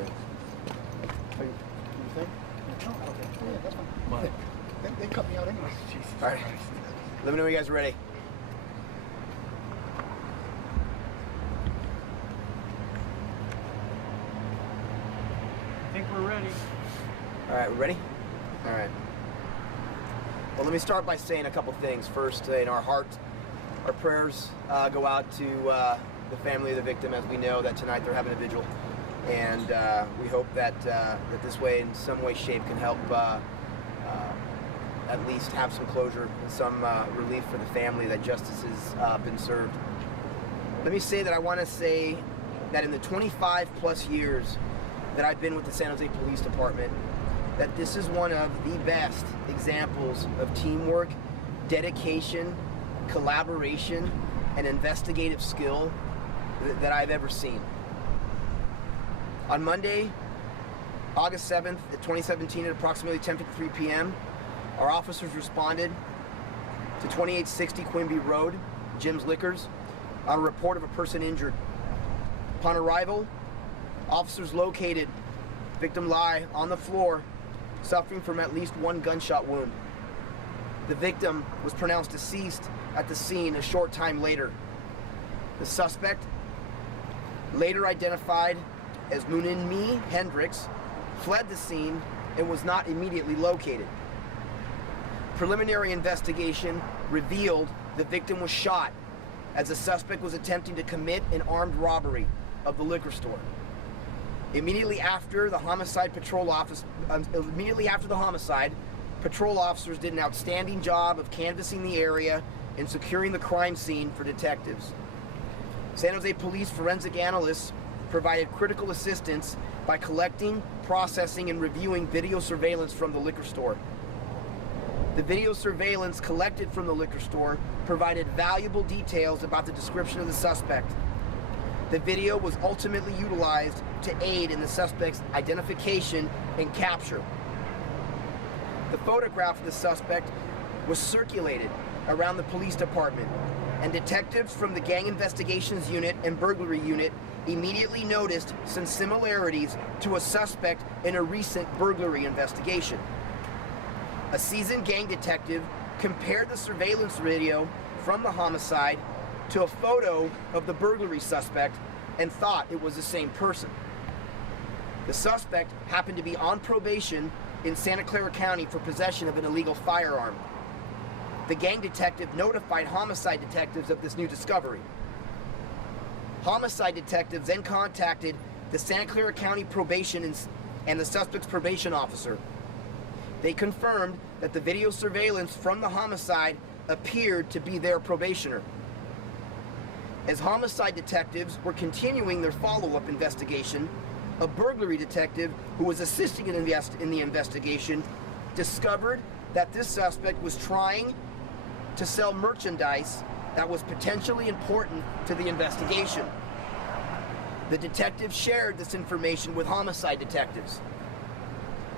Are you think? No, okay. Yeah, that's fine. They cut me out anyway. Jesus. All right. Let me know when you guys are ready. I think we're ready. All right, we ready? All right. Well, let me start by saying a couple things. First, in our heart, our prayers go out to the family of the victim, as we know that tonight they're having a vigil. And we hope that that this way, in some way, shape, can help at least have some closure and some relief for the family, that justice has been served. Let me say that I want to say that in the 25 plus years that I've been with the San Jose Police Department, that this is one of the best examples of teamwork, dedication, collaboration, and investigative skill that I've ever seen. On Monday, August 7th, 2017, at approximately 10:53 p.m., our officers responded to 2860 Quimby Road, Jim's Liquors, on a report of a person injured. Upon arrival, officers located victim Lai on the floor, suffering from at least one gunshot wound. The victim was pronounced deceased at the scene a short time later. The suspect, later identified as Munimi Hendricks, fled the scene and was not immediately located. Preliminary investigation revealed the victim was shot as the suspect was attempting to commit an armed robbery of the liquor store. Immediately after the homicide, patrol officers did an outstanding job of canvassing the area and securing the crime scene for detectives. San Jose Police forensic analysts provided critical assistance by collecting, processing, and reviewing video surveillance from the liquor store. The video surveillance collected from the liquor store provided valuable details about the description of the suspect. The video was ultimately utilized to aid in the suspect's identification and capture. The photograph of the suspect was circulated around the police department, and detectives from the Gang Investigations Unit and Burglary Unit immediately noticed some similarities to a suspect in a recent burglary investigation. A seasoned gang detective compared the surveillance video from the homicide to a photo of the burglary suspect and thought it was the same person. The suspect happened to be on probation in Santa Clara County for possession of an illegal firearm. The gang detective notified homicide detectives of this new discovery. Homicide detectives then contacted the Santa Clara County probation and the suspect's probation officer. They confirmed that the video surveillance from the homicide appeared to be their probationer. As homicide detectives were continuing their follow-up investigation, a burglary detective who was assisting in the investigation discovered that this suspect was trying to sell merchandise that was potentially important to the investigation. The detective shared this information with homicide detectives.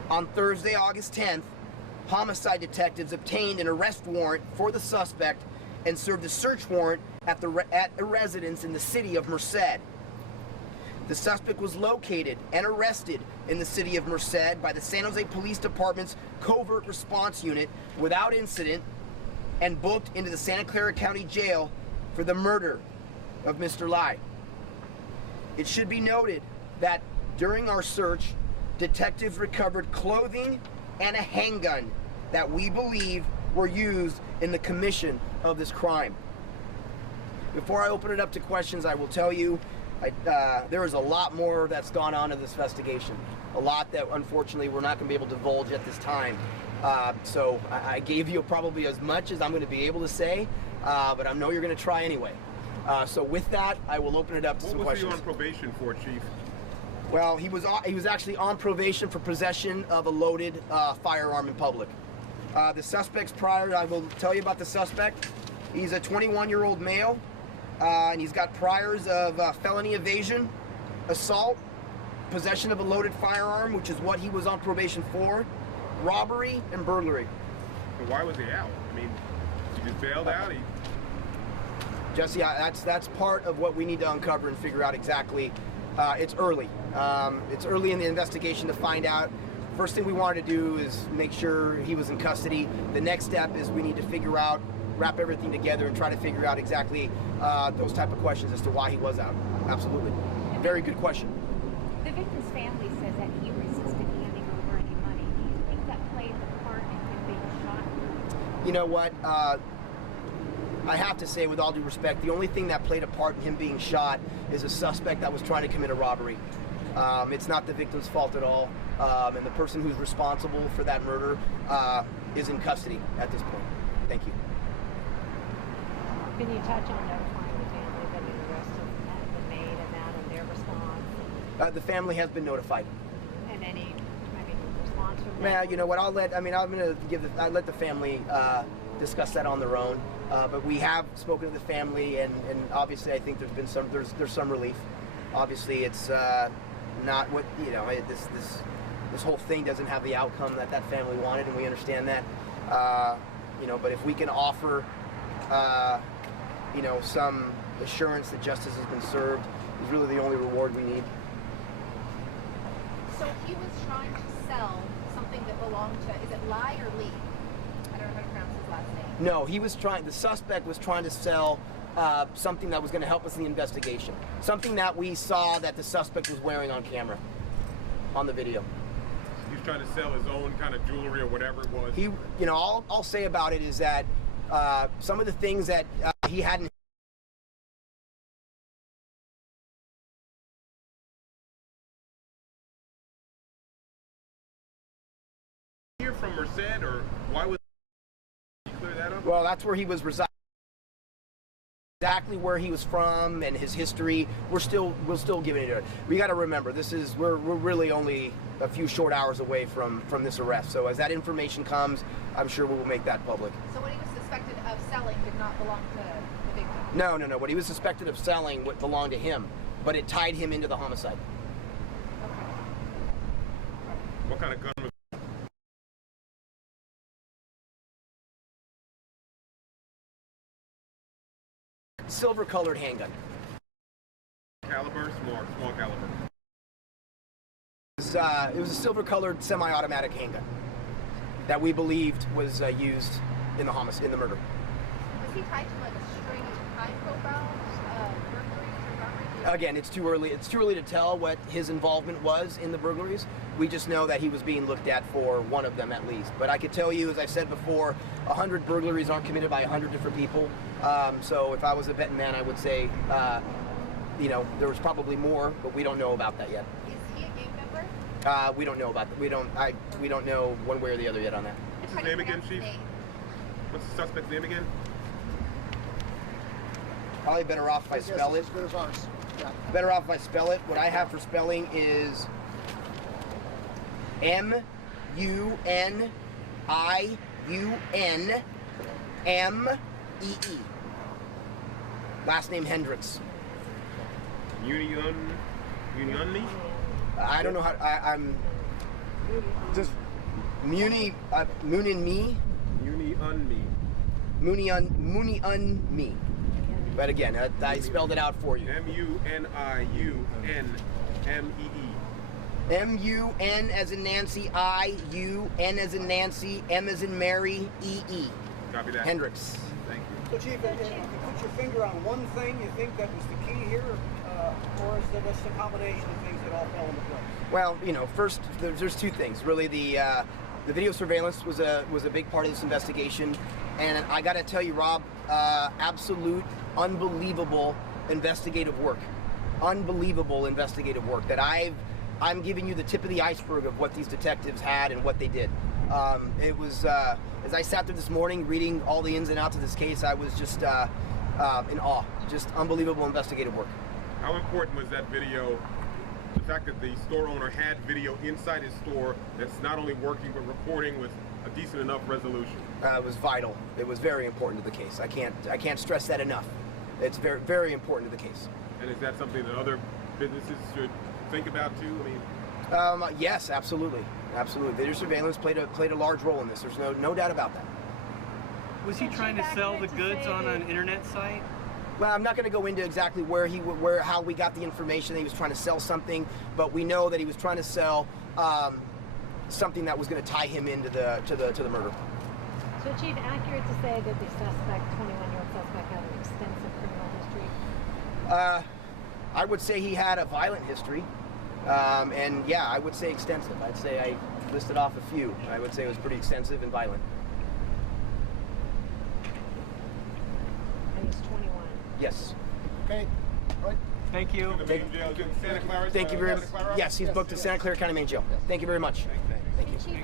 On Thursday, August 10th, homicide detectives obtained an arrest warrant for the suspect and served a search warrant at a residence in the city of Merced. The suspect was located and arrested in the city of Merced by the San Jose Police Department's Covert Response Unit without incident and booked into the Santa Clara County Jail for the murder of Mr. Lai. It should be noted that during our search, detectives recovered clothing and a handgun that we believe were used in the commission of this crime. Before I open it up to questions, I will tell you there is a lot more that's gone on in this investigation. A lot that unfortunately we're not going to be able to divulge at this time. So I gave you probably as much as I'm going to be able to say, but I know you're going to try anyway. So with that, I will open it up to some questions. What was he on probation for, Chief? Well, he was actually on probation for possession of a loaded firearm in public. The suspect's prior, I will tell you about the suspect. He's a 21-year-old male, and he's got priors of felony evasion, assault, possession of a loaded firearm, which is what he was on probation for, robbery, and burglary. But why was he out? I mean, he just bailed out? Jesse, that's part of what we need to uncover and figure out exactly It's early. It's early in the investigation to find out. First thing we wanted to do is make sure he was in custody. The next step is we need to figure out, wrap everything together and try to figure out exactly those type of questions as to why he was out. Absolutely. Very good question. The victim's family says that he resisted handing over any money. Do you think that played the part in him being shot? You know what? I have to say, with all due respect, the only thing that played a part in him being shot is a suspect that was trying to commit a robbery. It's not the victim's fault at all, and the person who's responsible for that murder is in custody at this point. Thank you. Can you touch on notifying the family that an arrest has been made and that and their response? The family has been notified. And any, response from them? Well, you know what? I'm going to I'll let the family discuss that on their own. But we have spoken to the family, and obviously I think there's some relief. Obviously, it's not what this whole thing doesn't have the outcome that family wanted, and we understand that. But if we can offer some assurance that justice has been served, is really the only reward we need. So he was trying to sell something that belonged to, is it Lai or Lee? I don't know how to pronounce his last name. No, the suspect was trying to sell something that was going to help us in the investigation. Something that we saw that the suspect was wearing on camera, on the video. He was trying to sell his own kind of jewelry or whatever it was. All I'll say about it is that some of the things that he hadn't. Here from Merced, or why was he clear that up? Well, that's where he was residing. Exactly where he was from and his history, we're still giving it. We got to remember, we're really only a few short hours away from this arrest. So as that information comes, I'm sure we will make that public. So what he was suspected of selling did not belong to the victim? No. What he was suspected of selling would belong to him, but it tied him into the homicide. Okay. What kind of gun was Silver-colored handgun. caliber? Small caliber. It was a silver-colored semi-automatic handgun that we believed was used in the murder. Was he tied to like a string of high-profile burglaries or robberies? Again, it's too early. It's too early to tell what his involvement was in the burglaries. We just know that he was being looked at for one of them at least. But I could tell you, as I said before, 100 burglaries aren't committed by 100 different people. So if I was a betting man, I would say, there was probably more, but we don't know about that yet. Is he a gang member? We don't know about that. We don't know one way or the other yet on that. What's his name again, Chief? What's the suspect's name again? Probably better off if I spell it. As good as ours. Yeah. Better off if I spell it. What I have for spelling is M-U-N-I-U-N-M-E-E. Last name Hendricks. Unionly? I don't know how. I'm just Muni me. Muni Me. But again, I spelled it out for you. M-U-N-I-U-N-M-E-E. M-U-N as in Nancy, I-U-N as in Nancy, M as in Mary, E-E. Copy that. Hendricks. Thank you. So, Chief, if you put your finger on one thing, you think that was the key here, or is it just a combination of things that all fell into place? Well, first there's two things. Really, the video surveillance was a big part of this investigation, and I got to tell you, Rob, absolute, unbelievable investigative work. Unbelievable investigative work that I'm giving you the tip of the iceberg of what these detectives had and what they did. It was, as I sat there this morning reading all the ins and outs of this case, I was just in awe. Just unbelievable investigative work. How important was that video? The fact that the store owner had video inside his store that's not only working but recording with a decent enough resolution. It was vital. It was very important to the case. I can't stress that enough. It's very, very important to the case. And is that something that other businesses should think about too? Yes, absolutely. Video surveillance played a large role in this. There's no doubt about that. Was he trying to sell the goods on an internet site? Well, I'm not going to go into exactly how we got the information that he was trying to sell something, but we know that he was trying to sell something that was going to tie him into the murder. So, Chief, accurate to say that the suspect, 21-year-old suspect, had an extensive criminal history? I would say he had a violent history, and yeah, I would say extensive. I'd say I listed off a few. I would say it was pretty extensive and violent. And he's 21. Yes. Okay. Right. Thank you. The main jail is in Santa Clara. Thank you very much. Santa Clara? Yes, he's booked to Santa Clara County Main Jail. Thank you very much. Thank you. Chief,